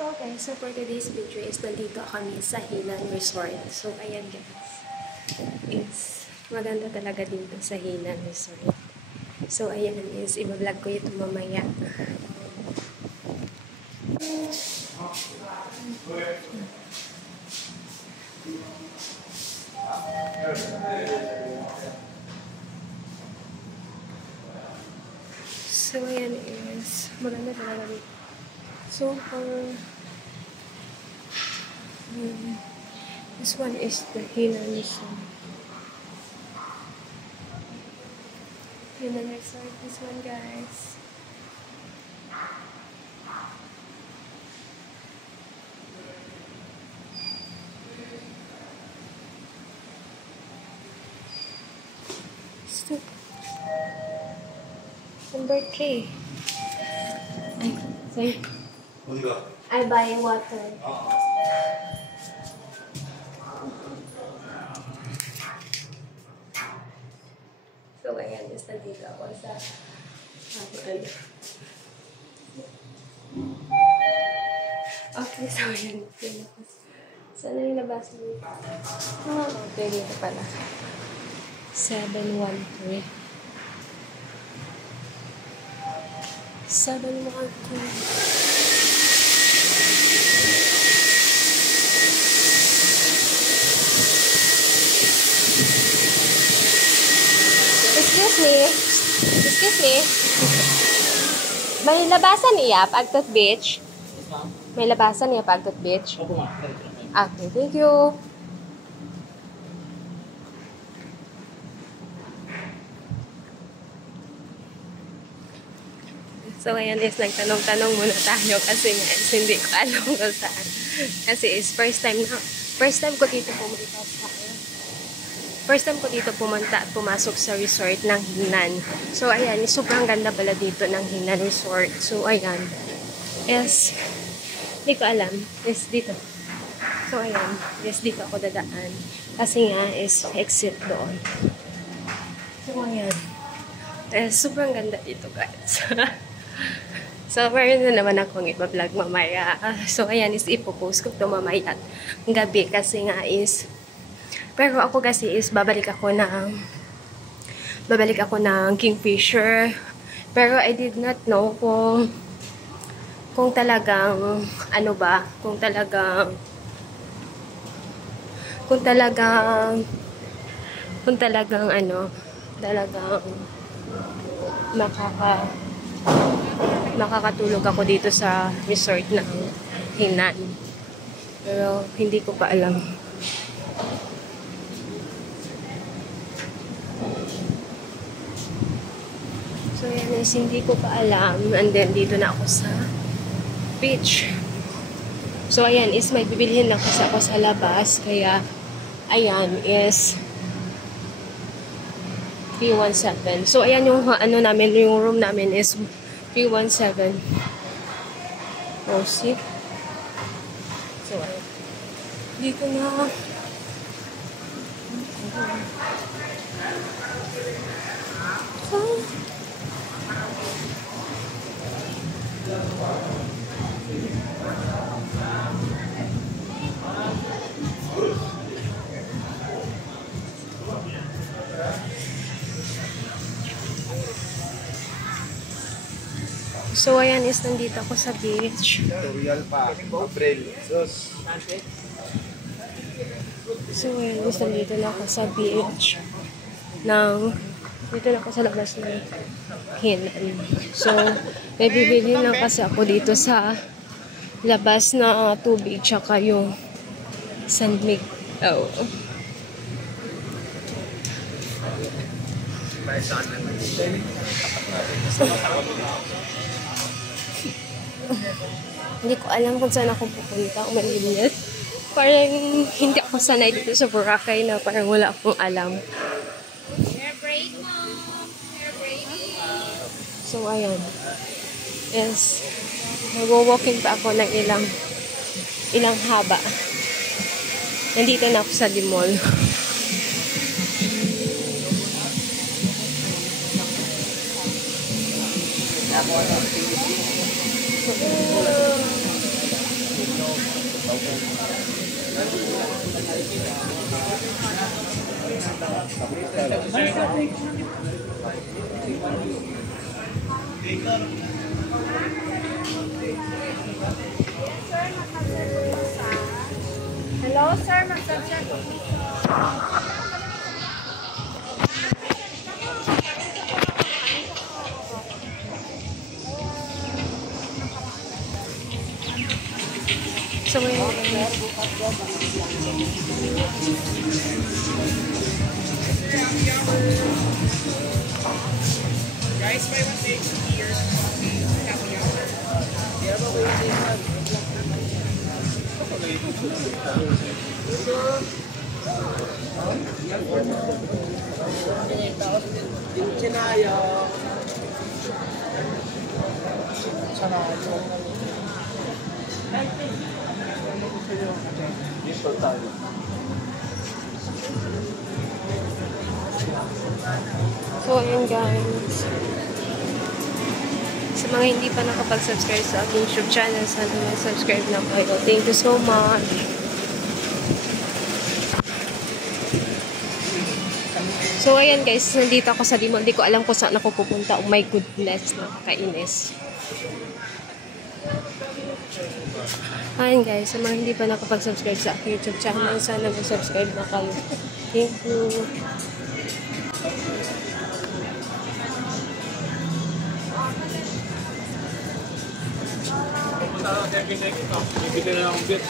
Okay, so for today's video is nandito kami sa Hinan Resort. So, ayan guys. Is maganda talaga dito sa Hinan Resort. So, ayan is i-vlog ko ito mamaya. So, ayan is maganda talaga dito. So, this one is the Hinan Resort. Hinan Resort, this one guys. So, number 3. Ay, sorry. I buy water. So, ayan, just nandito ako sa okay, so ayan. Saan na yung labas mo? Okay, dito pala. 713. 713. Excuse me. May labasan niya Pagtot Beach? May labasan niya Pagtot Beach? Okay, thank you. So, ayan is nagtanong-tanong muna tayo kasi nga is hindi ko alam kung saan. Kasi is first time ko dito pumunta sa First time ko dito pumunta at pumasok sa resort ng Hinan. So, ayan, sobrang ganda pala dito ng Hinan Resort. So, ayan. Yes. Hindi ko alam. Yes, dito. So, ayan. Yes, dito ako dadaan. Kasi nga, is exit doon. So, ayan. Yes, sobrang ganda dito, guys. So, meron na naman akong ipa-vlog mamaya. So, ayan, is ipopost ko ito mamaya gabi. Kasi nga, is pero ako kasi is babalik ako ng Kingfisher. Pero I did not know kung talagang ano ba, kung talagang makakatulog ako dito sa resort ng Hinan. Pero hindi ko pa alam. So, yan is hindi ko pa alam. And then, dito na ako sa beach. So, ayan is may bibilhin na kasi ako sa labas. Kaya, ayan is 317. So, ayan yung ano namin, yung room namin is 317. Oh, see? So, ayan. Dito na. So, ayan is nandito ako sa beach. So, ayan is nandito na ako sa beach. Dito na ako sa labas ng Hinan. So, may bibili lang kasi ako dito sa labas na tubig tsaka yung sandmig. Oh. Hindi ko alam kung saan ako pupunta. Umalimit. Parang hindi ako sanay dito sa Boracay na parang wala akong alam. So, ayan. Yes. Mag-walking pa ako ng ilang haba. Nandito na ako sa Dimol. Hello, sir. Mag-subscribe po. So, ngayon, Guys, buy one take here. Happy hour. so, ayun guys. Sa mga hindi pa nakapag-subscribe sa aking YouTube channel, sana mag-subscribe na kayo. Thank you so much. So, ayan guys, nandito ako sa Limon. Hindi ko alam kung saan ako pupunta. Oh my goodness, nakakainis. Ayan guys, sa mga hindi pa nakapag-subscribe sa aking YouTube channel, sana mag-subscribe na kayo. Thank you. Bibigyan na lang ang bit.